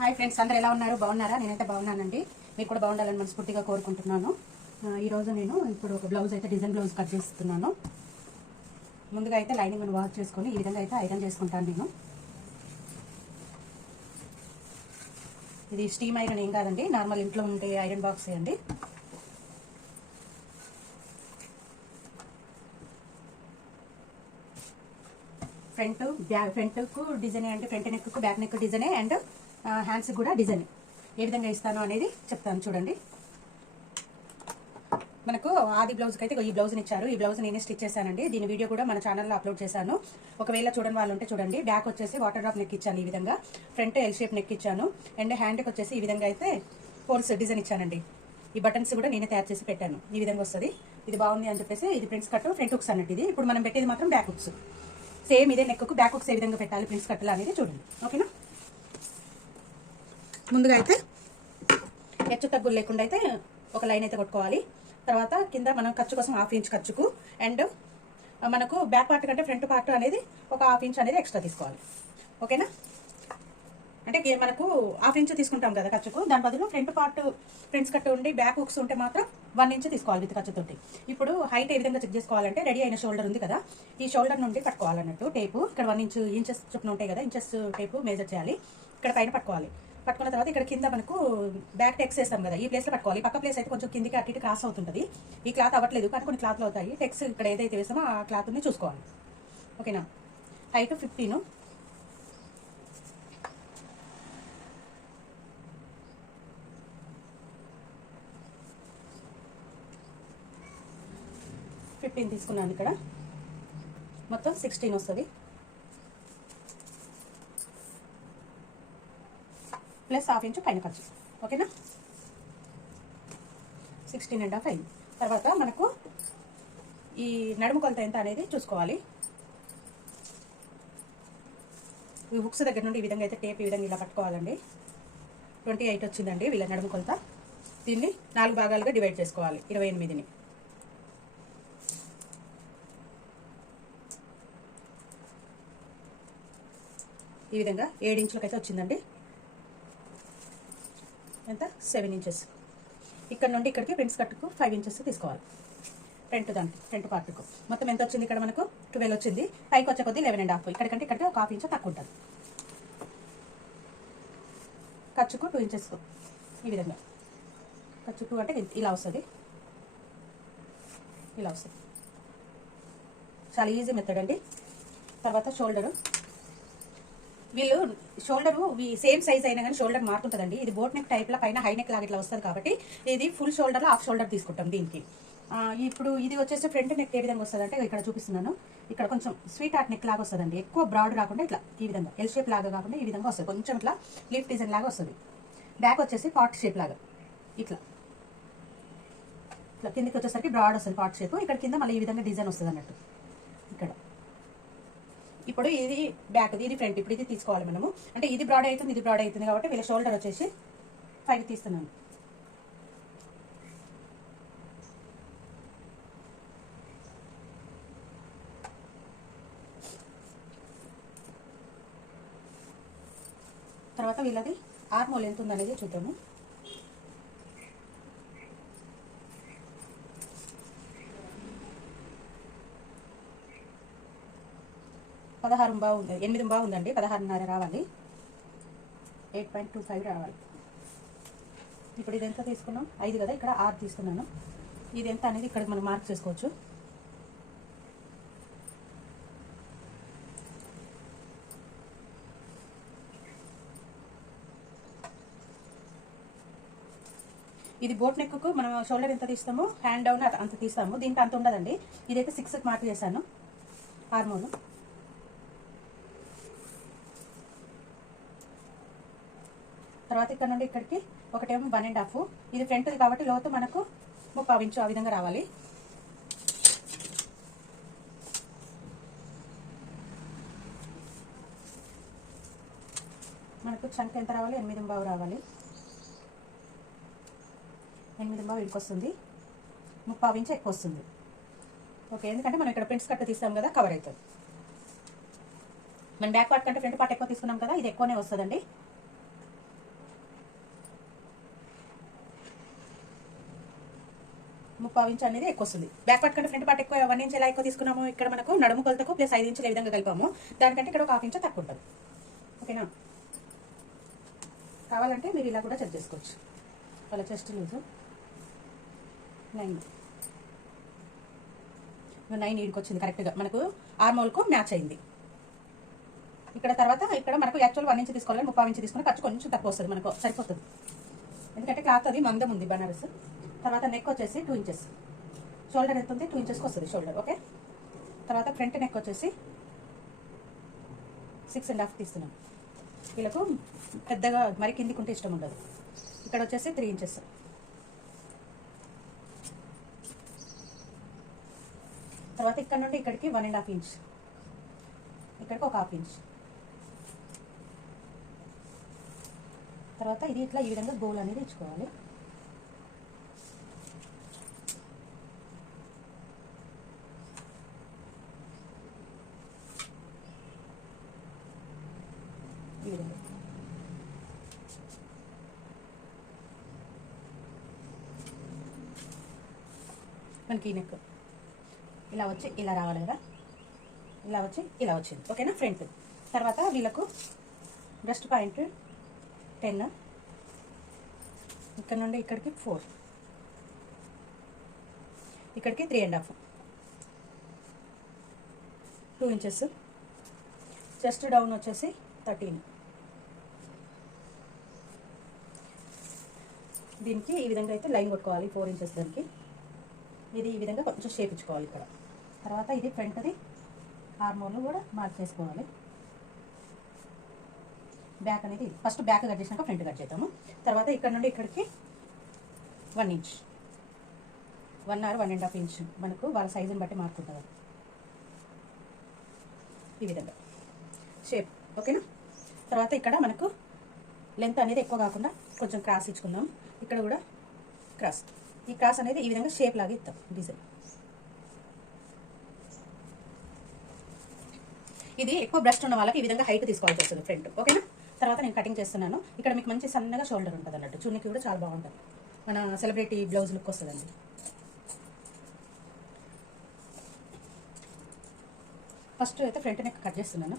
Hi friends, అందరూ ఎలా ఉన్నారు? బాగున్నారా? నేనైతే బాగున్నానండి. మీరు కూడా బాగుండాలని మనస్ఫూర్తిగా కోరుకుంటున్నాను. ఈరోజు నేను ఇప్పుడు ఒక బ్లౌజ్ అయితే డిజైన్ బ్లౌజ్ కట్ చేస్తున్నాను. ముందుగా అయితే లైనింగ్ వాష్ చేసుకొని ఈ విధంగా అయితే ఐరన్ చేసుకుంటాను నేను. ఇది స్టీమ్ ఐరన్ ఏం కాదండి, నార్మల్ ఇంట్లో ఉండే ఐరన్ బాక్స్ అండి. ఫ్రంట్కు డిజైన్ అంటే ఫ్రంట్ నెక్కు బ్యాక్ నెక్ డిజైనే అండ్ హ్యాండ్స్ కూడా డిజైన్ ఏ విధంగా ఇస్తాను అనేది చెప్తాను చూడండి. మనకు ఆది బ్లౌజ్కి అయితే ఈ బ్లౌజ్ని ఇచ్చారు. ఈ బ్లౌజ్ నేనే స్టిచ్ చేశానండి. దీని వీడియో కూడా మన ఛానల్లో అప్లోడ్ చేశాను. ఒకవేళ చూడని వాళ్ళు ఉంటే చూడండి. బ్యాక్ వచ్చేసి వాటర్ డ్రాప్ నెక్ ఇచ్చాను ఈ విధంగా, ఫ్రంట్ ఎల్ షేప్ నెక్ ఇచ్చాను అండ్ హ్యాండ్కి వచ్చేసి ఈ విధంగా అయితే హోల్స్ డిజైన్ ఇచ్చానండి. ఈ బటన్స్ కూడా నేనే తయారు చేసి పెట్టాను. ఈ విధంగా వస్తుంది. ఇది బాగుంది అని చెప్పేసి ఇది ప్రిన్స్ కట్ ఫ్రంట్ హుక్స్ అన్నట్టు. ఇది ఇప్పుడు మనం పెట్టేది మాత్రం బ్యాక్ హుక్స్. సేమ్ ఇదే నెక్కు బ్యాక్ హుక్స్ ఏ విధంగా పెట్టాలి ప్రిన్స్ కట్లు అనేది చూడండి. ఓకేనా? ముందుగా అయితే హెచ్చు తగ్గులు లేకుండా అయితే ఒక లైన్ అయితే కొట్టుకోవాలి. తర్వాత కింద మనం ఖర్చు కోసం 1/2 ఇంచ్ ఖర్చుకు అండ్ మనకు బ్యాక్ పార్ట్ కంటే ఫ్రంట్ పార్ట్ అనేది ఒక 1/2 ఇంచ్ అనేది ఎక్స్ట్రా తీసుకోవాలి. ఓకేనా? అంటే మనకు 1/2 ఇంచ్ తీసుకుంటాం కదా ఖర్చుకు, దాని బదులు ఫ్రంట్ పార్ట్ ఫ్రంట్స్ కట్ ఉండి బ్యాక్ హుక్స్ ఉంటే మాత్రం 1 ఇంచ్ తీసుకోవాలి విత్ ఖర్చుతోటి. ఇప్పుడు హైట్ ఏ విధంగా చెక్ చేసుకోవాలంటే రెడీ అయిన షోల్డర్ ఉంది కదా, ఈ షోల్డర్ నుండి పట్టుకోవాలన్నట్టు టేపు. ఇక్కడ 1 ఇంచెస్ చొప్పున ఉంటాయి కదా, ఇంచెస్ టేపు మేజర్ చేయాలి. ఇక్కడ పైన పట్టుకోవాలి. పట్టుకున్న తర్వాత ఇక్కడ కింద మనకు బ్యాక్ టెక్స్ వేస్తాం కదా, ఈ ప్లేస్లో పట్టుకోవాలి. పక్క ప్లేస్ అయితే కొంచెం కిందికి అటు ఇటు క్రాస్ అవుతుంటుంది. ఈ క్లాత్ అవ్వట్లేదు కానీ కొన్ని క్లాత్లు అవుతాయి. టెక్స్ ఇక్కడ ఏదైతే వేస్తామో ఆ క్లాత్ని చూసుకోవాలి. ఓకేనా? హైట్ 15, తీసుకున్నాను. ఇక్కడ మొత్తం 16 వస్తుంది ప్లస్ 1/2 ఇంచ్ పైన ఖర్చు. ఓకేనా? 16.5 అయింది. తర్వాత మనకు ఈ నడుము కొలత ఎంత అనేది చూసుకోవాలి. ఈ హుక్స్ దగ్గర నుండి ఈ విధంగా అయితే టేప్ ఈ విధంగా ఇలా పట్టుకోవాలండి. 28 వచ్చిందండి వీళ్ళ నడుము కొలత. దీన్ని 4 భాగాలుగా డివైడ్ చేసుకోవాలి. 28ని ఈ విధంగా 7 ఇంచులకైతే వచ్చిందండి. ఎంత? 7 ఇంచెస్. ఇక్కడ నుండి ఇక్కడికి ప్రిన్స్ కట్టుకు 5 ఇంచెస్ తీసుకోవాలి. ఫ్రంట్ పార్ట్కు మొత్తం ఎంత వచ్చింది? ఇక్కడ మనకు 12 వచ్చింది. పైకి వచ్చే కొద్దీ 11.5. ఇక్కడికంటే ఇక్కడికి ఒక 1/2 ఇంచ్ తక్కువ ఉంటుంది. ఖర్చుకు 2 ఇంచెస్ ఈ విధంగా. ఖర్చు 2 అంటే ఇలా వస్తుంది. ఇలా వస్తుంది. చాలా ఈజీ మెథడ్ అండి. తర్వాత షోల్డరు, వీళ్ళు షోల్డరు సేమ్ సైజ్ అయినా కానీ షోల్డర్ మారుతుంటుందండి. ఇది బోట్ నెక్ టైప్లో పైన హై నెక్ లాగా ఇట్లా వస్తుంది కాబట్టి ఇది ఫుల్ షోల్డర్లో హాఫ్ షోల్డర్ తీసుకుంటాం దీనికి. ఇప్పుడు ఇది వచ్చేసి ఫ్రంట్ నెక్ ఏ విధంగా వస్తుంది అంటే ఇక్కడ చూపిస్తున్నాను. ఇక్కడ కొంచెం స్వీట్ హార్ట్ నెక్ లాగా వస్తుందండి. ఎక్కువ బ్రాడ్ రాకుండా ఇట్లా ఈ విధంగా ఎల్ షేప్ లాగా కాకుండా ఈ విధంగా వస్తుంది. కొంచెం ఇట్లా లీఫ్ డిజైన్ లాగా వస్తుంది. బ్యాక్ వచ్చేసి పాట్ షేప్ లాగా ఇట్లా ఇట్లా కిందకి వచ్చేసరికి బ్రాడ్ వస్తుంది పాట్ షేప్. ఇక్కడ కింద మళ్ళీ ఈ విధంగా డిజైన్ వస్తుంది అన్నట్టు ఇక్కడ. ఇప్పుడు ఇది బ్యాక్, ఇది ఫ్రంట్. ఇప్పుడు ఇది తీసుకోవాలి మనము. అంటే ఇది బ్రాడ్ అవుతుంది, ఇది బ్రాడ్ అవుతుంది కాబట్టి వీళ్ళ షోల్డర్ వచ్చేసి 5 తీస్తున్నాను. తర్వాత వీళ్ళది ఆర్మోల్ ఎంత ఉందనేది చూద్దాము. 16 బాగుంది, 8 బాగుందండి. 16.5 రావాలి. 8.25 రావాలి. ఇప్పుడు ఇది ఎంత తీసుకున్నాం? 5 కదా, ఇక్కడ 6 తీసుకున్నాను. ఇది ఎంత అనేది ఇక్కడ మనం మార్క్ చేసుకోవచ్చు. ఇది బోట్ నెక్కు మనం షోల్డర్ ఎంత తీస్తామో హ్యాండ్ డౌన్ అంత తీస్తాము. దీంట్లో అంత ఉండదండి. ఇదైతే 6కి మార్క్ చేశాను హార్మోను. తర్వాత ఇక్కడ నుండి ఇక్కడికి ఒకటేమో 1.5. ఇది ఫ్రంట్ది కాబట్టి లోతు మనకు 3/4 ఇంచు ఆ విధంగా రావాలి. మనకు చంక్ ఎంత రావాలి? 8.5 రావాలి. 8.5 ఇడికి వస్తుంది. 3/4 ఇంచు ఎక్కువ వస్తుంది. ఓకే, ఎందుకంటే మనం ఇక్కడ ప్రింట్స్ కట్ తీస్తాం కదా, కవర్ అవుతుంది. మనం బ్యాక్ పార్ట్ కంటే ఫ్రంట్ పార్ట్ ఎక్కువ తీసుకున్నాం కదా, ఇది ఎక్కువనే వస్తుందండి. 1/4 ఇంచ్ అనేది ఎక్కువ వస్తుంది. బ్యాక్ పార్ట్ కంటే ఫ్రంట్ పార్ట్ ఎక్కువ 1 ఇంచ్ ఎలా ఎక్కువ తీసుకున్నాము, ఇక్కడ మనకు నడుము కొలతకు ప్లస్ 5 ఇంచులు ఏ విధంగా కలిపాము, దానికంటే ఇక్కడ ఒక 1/2 ఇంచ్ తక్కువ ఉంటుంది. ఓకేనా? కావాలంటే మీరు ఇలా కూడా చెక్ చేసుకోవచ్చు. వాళ్ళ చెస్ట్ లూజు 9 ఈడికి వచ్చింది కరెక్ట్గా, మనకు ఆర్మోల్కు మ్యాచ్ అయింది. ఇక్కడ తర్వాత ఇక్కడ మనకు యాక్చువల్ 1 ఇంచ్ తీసుకోవాలి, 1/4 ఇంచ్ తీసుకుని ఖర్చు కొంచెం తక్కువ వస్తుంది, మనకు సరిపోతుంది. ఎందుకంటే క్లాత్ అది మందం ఉంది బనారస్. తర్వాత నెక్ వచ్చేసి 2 ఇంచెస్, షోల్డర్ ఎంత ఉంది 2 ఇంచెస్కి వస్తుంది షోల్డర్. ఓకే, తర్వాత ఫ్రంట్ నెక్ వచ్చేసి 6.5 తీస్తున్నాం. వీళ్ళకు పెద్దగా మరి కిందికి ఉంటే ఇష్టం ఉండదు. ఇక్కడ వచ్చేసి 3 ఇంచెస్. తర్వాత ఇక్కడ నుండి ఇక్కడికి 1.5 ఇంచ్, ఇక్కడికి ఒక 1/2 ఇంచ్. తర్వాత ఇది ఇట్లా ఈ విధంగా గోల్ అనేది ఇచ్చుకోవాలి. ఈ విధంగా మనకి నెక్ ఇలా వచ్చి ఇలా రావాలి కదా, ఇలా వచ్చి ఇలా వచ్చింది. ఓకేనా? ఫ్రంట్. తర్వాత వీళ్ళకు బ్రెస్ట్ పాయింట్ 10, ఇక్కడ నుండి ఇక్కడికి 4, ఇక్కడికి 3.5, 2 ఇంచెస్. చెస్ట్ డౌన్ వచ్చేసి 13. దీనికి ఈ విధంగా అయితే లైన్ కొట్టుకోవాలి 4 ఇంచెస్. దానికి ఇది ఈ విధంగా కొంచెం షేప్ ఇచ్చుకోవాలి ఇక్కడ. తర్వాత ఇది ఫ్రంట్ది ఆర్మోల్ కూడా మార్క్ చేసుకోవాలి. బ్యాక్ అనేది ఫస్ట్ బ్యాక్ కట్ చేసినాక ఫ్రంట్ కట్ చేద్దాము. తర్వాత ఇక్కడ నుండి ఇక్కడికి 1 ఇంచ్, 1 or 1.5 ఇంచ్ మనకు వాళ్ళ సైజుని బట్టి మార్కుంటుంది ఈ విధంగా షేప్. ఓకేనా? తర్వాత ఇక్కడ మనకు లెంత్ అనేది ఎక్కువ కాకుండా కొంచెం క్రాస్ ఇచ్చుకుందాం. ఇక్కడ కూడా క్రాస్, ఈ క్రాస్ అనేది ఈ విధంగా షేప్ లాగా ఇస్తాం డిజైన్. ఇది ఎక్కువ బ్రెస్ట్ ఉన్న వాళ్ళకి ఈ విధంగా హైట్ తీసుకోవాల్సి వస్తుంది ఫ్రంట్. ఓకేనా? తర్వాత నేను కటింగ్ చేస్తున్నాను. ఇక్కడ మీకు మంచి సన్నగా షోల్డర్ ఉంటుంది అన్నట్టు, చున్నీకి కూడా చాలా బాగుంటుంది, మన సెలబ్రిటీ బ్లౌజ్ లుక్ వస్తుందండి. ఫస్ట్ అయితే ఫ్రంట్ నెక్ కట్ చేస్తున్నాను.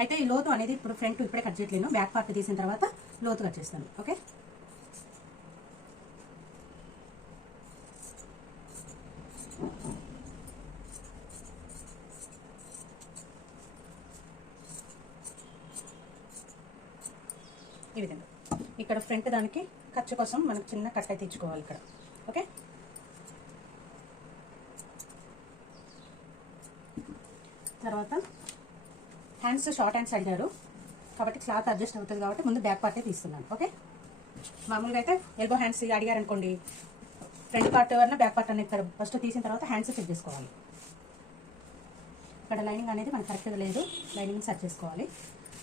అయితే ఈ లోతు అనేది ఇప్పుడు ఫ్రంట్ ఇప్పుడే కట్ చేయట్లేను, బ్యాక్ పార్ట్ తీసిన తర్వాత లోతు కట్ చేస్తాను. ఓకే, ఈ విధంగా ఇక్కడ ఫ్రంట్ దానికి ఖర్చు కోసం మనకు చిన్న కట్ అయితే ఇచ్చుకోవాలి ఇక్కడ. ఓకే, తర్వాత హ్యాండ్స్ షార్ట్ హ్యాండ్స్ అడిగారు కాబట్టి క్లాత్ అడ్జస్ట్ అవుతుంది కాబట్టి ముందు బ్యాక్ పార్టే తీస్తున్నాను. ఓకే, మామూలుగా అయితే ఎల్బో హ్యాండ్స్ అడిగారు అనుకోండి, ఫ్రంట్ పార్ట్ అన్న బ్యాక్ పార్ట్ అనేది ఇక్కడ ఫస్ట్ తీసిన తర్వాత హ్యాండ్స్ సెట్ చేసుకోవాలి. ఇక్కడ లైనింగ్ అనేది మనకు కరెక్ట్గా లేదు, లైనింగ్ సెట్ చేసుకోవాలి.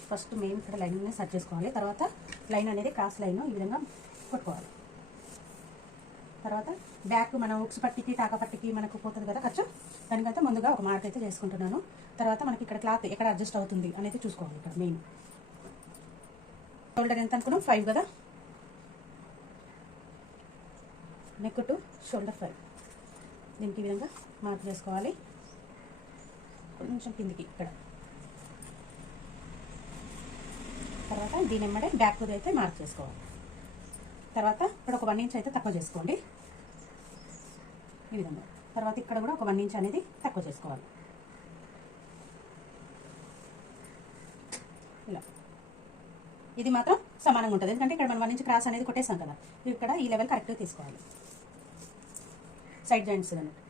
ఫస్ట్ మెయిన్ ఇక్కడ లైనింగ్ని సెట్ చేసుకోవాలి. తర్వాత లైన్ అనేది క్రాస్ లైన్ ఈ విధంగా కొట్టుకోవాలి. తర్వాత బ్యాక్ మనం ఉక్స్ పట్టికి టాకా పట్టికి మనకు పోతుంది కదా ఖర్చు, దానికంటే ముందుగా ఒక మార్క్ అయితే చేసుకుంటున్నాను. తర్వాత మనకి ఇక్కడ క్లాత్ ఎక్కడ అడ్జస్ట్ అవుతుంది అనేది చూసుకోవాలి. ఇక్కడ మెయిన్ షోల్డర్ ఎంత అనుకున్నాం 5 కదా, నెక్ టు షోల్డర్ 5, దీనికి ఈ విధంగా మార్క్ చేసుకోవాలి. కొంచెం కిందికి ఇక్కడ, తర్వాత దీని ఎమ్మడే బ్యాక్ అయితే మార్క్ చేసుకోవాలి. తర్వాత ఇక్కడ ఒక 1 ఇంచ్ అయితే తక్కువ చేసుకోండి ఈ విధంగా. తర్వాత ఇక్కడ కూడా ఒక 1 ఇంచ్ అనేది తక్కువ చేసుకోవాలి ఇలా. ఇది మాత్రం సమానంగా ఉంటుంది, ఎందుకంటే ఇక్కడ మనం 1 ఇంచ్ క్రాస్ అనేది కొట్టేసాం కదా, ఇక్కడ ఈ లెవెల్ కరెక్ట్గా తీసుకోవాలి సైడ్ జాయింట్స్ అన్నట్టు.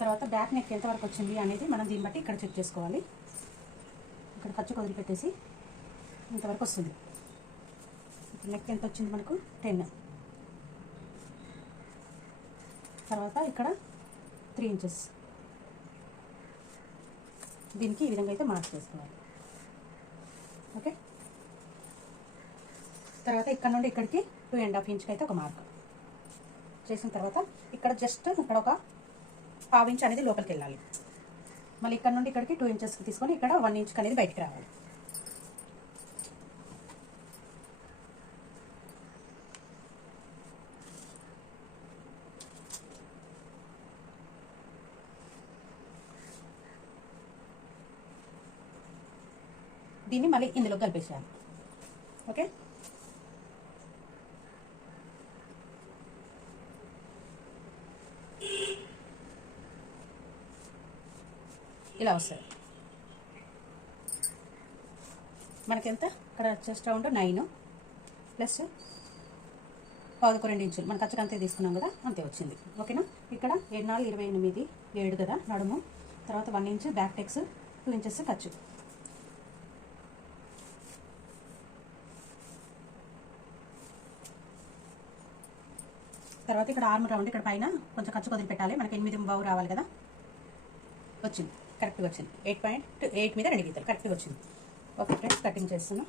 తర్వాత బ్యాక్ నెక్ ఎంతవరకు వచ్చింది అనేది మనం దీన్ని బట్టి ఇక్కడ చెక్ చేసుకోవాలి. ఇక్కడ ఖర్చు వదిలిపెట్టేసి ఇంతవరకు వస్తుంది. నెక్ ఎంత వచ్చింది మనకు 10. తర్వాత ఇక్కడ 3 ఇంచెస్, దీనికి ఈ విధంగా అయితే మార్క్ చేసుకోవాలి. ఓకే, తర్వాత ఇక్కడ నుండి ఇక్కడికి 2.5 ఇంచ్కి అయితే ఒక మార్క్ చేసిన తర్వాత ఇక్కడ జస్ట్ ఇక్కడ ఒక 1/2 ఇంచ్ అనేది లోపలికి వెళ్ళాలి. మళ్ళీ ఇక్కడ నుండి ఇక్కడికి 2 ఇంచెస్కి తీసుకొని ఇక్కడ 1 ఇంచ్ అనేది బయటికి రావాలి. దీన్ని మళ్ళీ ఇందులో కలిపేసేయాలి. ఓకే, ఇలా వస్తుంది. మనకి ఎంత ఇక్కడ చెస్ట్ రౌండ్ 9 ప్లస్ 2 ఇంచులు మన ఖర్చుకు అంతే తీసుకున్నాం కదా, అంతే వచ్చింది. ఓకేనా, ఇక్కడ 7 4 28 7 కదా నడుము, తర్వాత 1 ఇంచ్ బ్యాక్ టెక్స్, 2 ఇంచెస్ ఖర్చు. తర్వాత ఇక్కడ ఆర్మ్ రౌండ్ ఇక్కడ పైన కొంచెం ఖర్చు వదిలి పెట్టాలి. మనకి 8 బావు రావాలి కదా, వచ్చింది, కరెక్ట్గా వచ్చింది. 8.8 మీద 2 గీతలు కరెక్ట్గా వచ్చింది. ఓకే ఫ్రెండ్స్, కటింగ్ చేస్తున్నాం.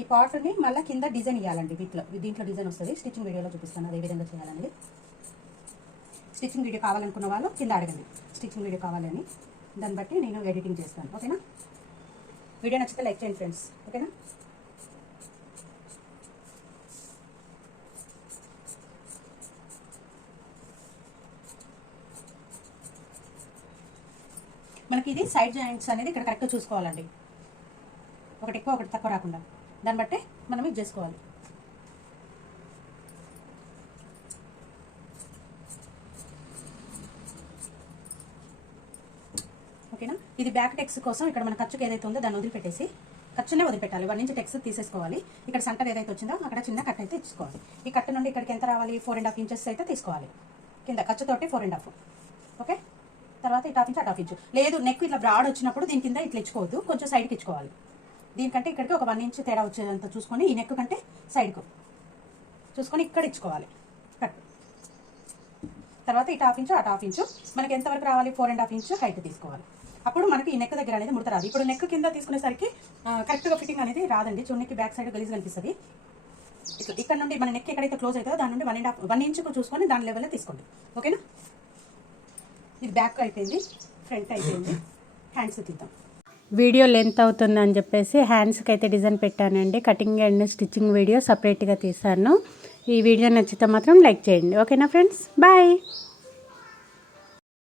ఈ పార్ట్ని మళ్ళీ కింద డిజైన్ ఇవ్వాలండి. దీంట్లో డిజైన్ వస్తుంది, స్టిచ్చింగ్ వీడియోలో చూపిస్తాను అదే విధంగా చేయాలండి. స్టిచ్చింగ్ వీడియో కావాలనుకున్న వాళ్ళు కింద అడగండి, స్టిచ్చింగ్ వీడియో కావాలని, దాన్ని బట్టి నేను ఎడిటింగ్ చేస్తాను. ఓకేనా, వీడియో నచ్చితే లైక్ చేయండి ఫ్రెండ్స్. ఓకేనా, మనకి ఇది సైడ్ జాయింట్స్ అనేది ఇక్కడ కరెక్ట్గా చూసుకోవాలండి, ఒకటి ఎక్కువ ఒకటి తక్కువ రాకుండా, దాన్ని బట్టే మనం ఇది చేసుకోవాలి. ఓకేనా, ఇది బ్యాక్ టెక్స్ కోసం ఇక్కడ మన ఖర్చుకి ఏదైతే ఉందో దాన్ని వదిలిపెట్టేసి, ఖర్చునే వదిలిపెట్టాలి. 1 ఇంచ్ టెక్స్ తీసేసుకోవాలి. ఇక్కడ సెంటర్ ఏదైతే వచ్చిందో అక్కడ చిన్న కట్ అయితే ఇచ్చుకోవాలి. ఈ కట్టు నుండి ఇక్కడికి ఎంత రావాలి, 4.5 ఇంచెస్ అయితే తీసుకోవాలి కింద ఖర్చుతోటి 4.5. ఓకే, తర్వాత ఇటు 1/2 ఇంచ్ అటు 1/2 ఇంచ్ లేదు, నెక్ ఇట్లా బ్రాడ్ వచ్చినప్పుడు దీని కింద ఇట్లా ఇచ్చుకోవద్దు, కొంచెం సైడ్కి ఇచ్చుకోవాలి. దీనికంటే ఇక్కడికి ఒక 1 ఇంచ్ తేడా వచ్చేదంత చూసుకొని ఈ నెక్ కంటే సైడ్కు చూసుకొని ఇక్కడ ఇచ్చుకోవాలి కట్. తర్వాత ఇటు 1/2 ఇంచ్ అటు 1/2 ఇంచ్, మనకి ఎంతవరకు రావాలి, 4.5 ఇంచ్ హైట్ తీసుకోవాలి. అప్పుడు మనకి ఈ నెక్ దగ్గర అనేది ముడత రాదు. ఇప్పుడు నెక్ కింద తీసుకునేసరికి కరెక్ట్గా ఫిట్టింగ్ అనేది రాదండి. చున్నీకి బ్యాక్ సైడ్ గలీజ్ కనిపిస్తుంది. ఇక్కడ నుండి మన నెక్ ఎక్కడైతే క్లోజ్ అవుతుందో దాని నుండి 1 ఇంచుకు చూసుకొని దాని లెవెల్లో తీసుకోండి. ఓకేనా, ఇది బ్యాక్ అయిపోయింది, ఫ్రంట్ అయిపోయింది, హ్యాండ్స్ తీద్దాం. వీడియో లెంత్ అవుతుందని చెప్పేసి హ్యాండ్స్కి అయితే డిజైన్ పెట్టానండి. కటింగ్ అండ్ స్టిచ్చింగ్ వీడియో సపరేట్గా తీసాను. ఈ వీడియో నచ్చితే మాత్రం లైక్ చేయండి. ఓకేనా ఫ్రెండ్స్, బాయ్.